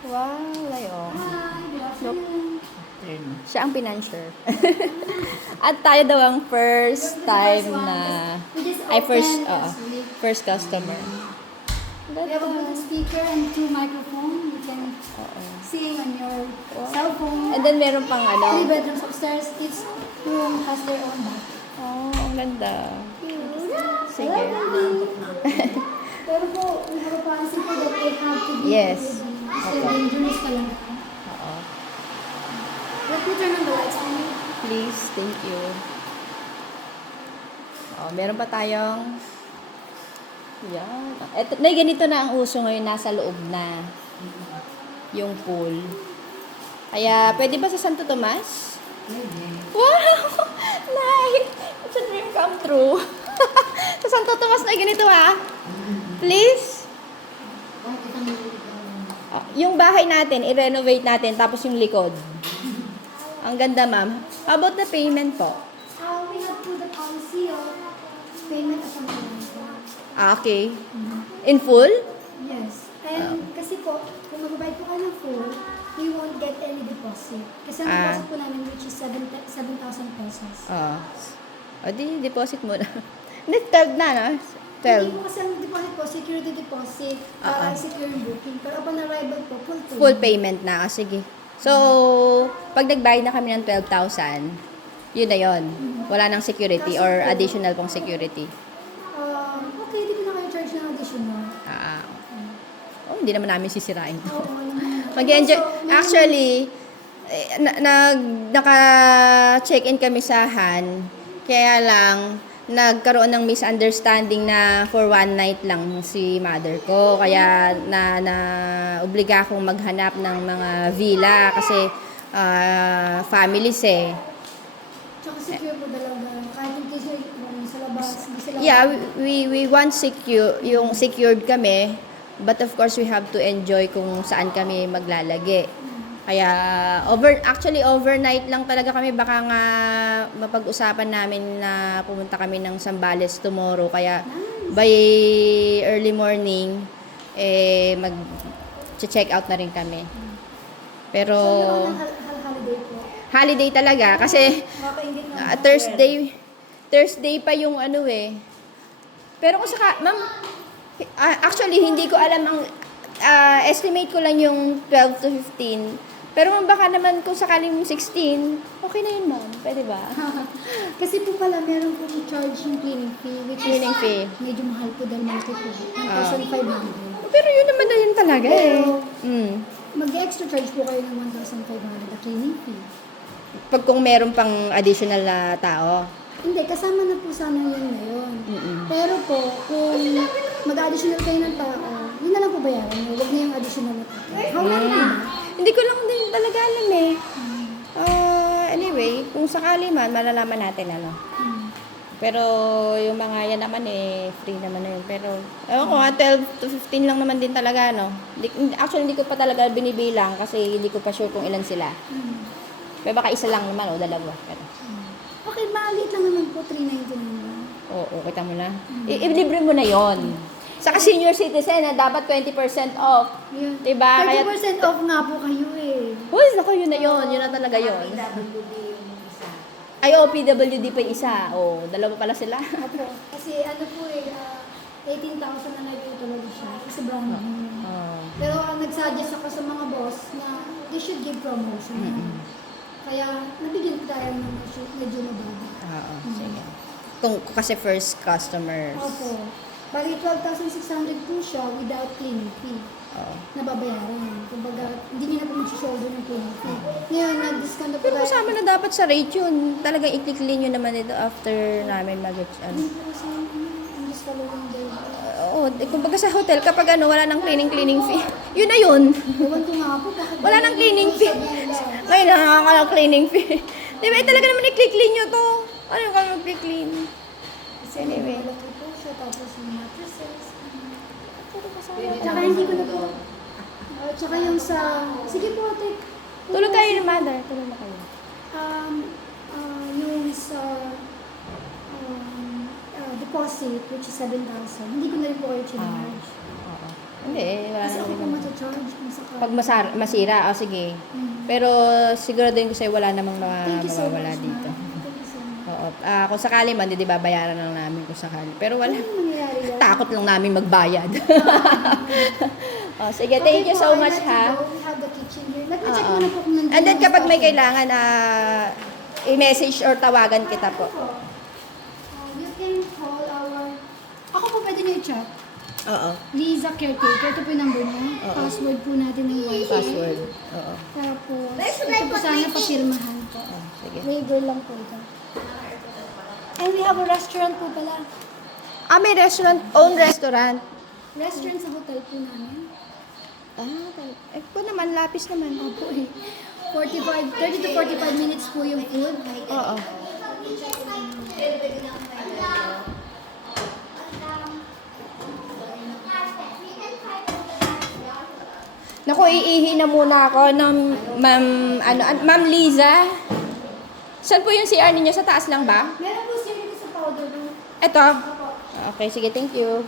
Wow, layo. Hi, good Look. afternoon. Siya ang financier. At tayo daw ang first time na We just ay opened last week. first customer. We have a Bluetooth speaker and 2 microphones. You can sing on your cell phone. And then meron pang 3 bedrooms upstairs. Each room has their own bathroom. Oh, ang ganda. Sige. I love it. Pero po, we have a policy po that they have to be Yes. Kasi dangerous talaga. Oo. Let me turn on the lights for you. Please, thank you. Oh, meron pa tayong yan. Eto, na ganito na ang uso ngayon, nasa loob na yung pool. Kaya, pwede ba sa Santo Tomas? Wow! Nice! It's a dream come true. Sa Santo Tomas na ganito Please? Yung bahay natin, i-renovate natin, tapos yung likod. Ang ganda, ma'am. How about the payment po? We have to the policy of payment at the Okay. In full? Yes. And kasi po, kung magbabayad po ka ng full, we won't get any deposit. Kasi ang deposit po namin which is 7,000 pesos. O di, deposit muna. Hindi, 12 na, no? 12. Hindi po kasi ang deposit po, security deposit, para secure yung booking. Pero upon arrival po, full payment. Full payment na. Sige. So, pag nagbayad na kami ng 12,000, yun na yun. Wala nang security or additional pong security. Okay, di ko na kayo charge ng additional. Hindi naman namin sisirain. Mag-enjoy. Actually, naka-check-in kami sa Han. Kaya lang, nagkaroon ng misunderstanding na for one night lang si mother ko. Kaya obliga akong maghanap ng mga villa kasi families eh. Tsaka secure po talaga. Kahit in case sa labas, hindi sila... Yeah, we want yung secured kami. But of course, we have to enjoy kung saan kami maglalagi. Kaya, actually, overnight lang talaga kami. Baka nga mapag-usapan namin na pumunta kami ng Zambales tomorrow. Kaya, by early morning, mag-check out na rin kami. Pero, So, holiday po. holiday talaga. Kasi, Makapaingit na. Thursday pa yung ano eh. Pero kung ma'am, actually, hindi ko alam ang estimate ko lang yung 12 to 15. Pero baka naman kung sakaling 16, okay na yun, ma'am. Pwede ba? Kasi po pala, meron po charge yung cleaning fee, which Cleaning is fee. medyo mahal po dahil malaki po. 1,500. Pero yun naman na yun talaga eh. Mag-extra charge po kayo ng 1,500 na cleaning fee. Pag kung meron pang additional na tao. Hindi, kasama na po sana yun na yun. Pero po, kung mag-additional kayo ng tao, yun na lang po bayaran nyo. Huwag na yung additional na tao. How long na? Hindi ko lang din talaga alam eh. Anyway, kung sakali man, malalaman natin ano. Pero yung mga yan naman eh, free naman na yun. Pero, ewan ko 12 to 15 lang naman din talaga, no? Actually, hindi ko pa talaga binibilang kasi hindi ko pa sure kung ilan sila. Pero baka isa lang naman o dalawa. Pero, Okay, maliit lang naman po, 399 lang. oo, kita mo na. I-libre mo na yon. Saka senior citizen na dapat 20% off. Yun. Diba? 30% off nga po kayo eh. Uy, naku, yun na yun. Yun na talaga yun. Ay, PWD pa yung isa. Dalawa pala sila. Opo. Kasi ano po eh, 18,000 na nag-utulog siya. Kasi brand new. Pero nag-suggest ako sa mga boss na they should give promotion. Kaya nabigyan ko tayo ng medyo mababa. Sige. Kung kasi first customer. Opo. Bali 12,600 po siya without cleaning fee. Nababayaran. Kumbaga, hindi niya na po mag-shoulder ng cleaning fee. Ngayon, nag-discount na po Pero tayo. kasama na dapat sa rate yun. Talagang i-clean nyo naman ito after namin Hindi po kasi ang just following the... kumbaga sa hotel, kapag wala nang cleaning fee. Yun na yun. Ewan ko nga po. Wala nang cleaning fee. Ngayon, nakakala cleaning fee. Diba, talaga naman i-clean nyo to. Ano yung kami mag-clean? Anyway. Malaki po siya, tapos yung mattresses. Tsaka hindi ko na po. Tsaka yung sa... Sige po, ate. Tulog kayo ni mother. Tulog na kayo. Yung sa... deposit, which is 7,000. Hindi ko na rin po kayo charge. Hindi, wala Kasi na ako rin po naman. masacharge. Masaka. Pag masira, sige. Pero siguraduhin ko sa'yo wala namang Thank you so mawawala much, dito. ma'am. Thank you so much. Oo. Kung sakali man, di ba bayaran lang namin kung sakali. Pero wala. Ano yung mangyayari yan? Takot lang namin magbayad. Sige, Okay thank you po, so I much let you ha. go. We have the kitchen here. Nag-check Oo. mo na po kung nandun And then yung kapag may stock. kailangan i-message or tawagan kita po. You can call our... Ako po pwede niyo i-chat. Oo. Liza Caretaker. Ito po yung number niya. Oo. Password po natin ng wifi. Password. Oo. Tapos, ito po sana papirmahan po. Sige. Waiver lang po ito. And we have a restaurant po pala. May restaurant, own restaurant. Restaurant sa hotel po namin. Po naman, lapis naman. Opo eh. 30 to 45 minutes po yung food. Oo. Naku, iihi na muna ako ng Ma'am Liza. Saan po yung CR ninyo? Sa taas lang ba? Meron po sir dito sa powder room. Eto. Okay, sige, thank you.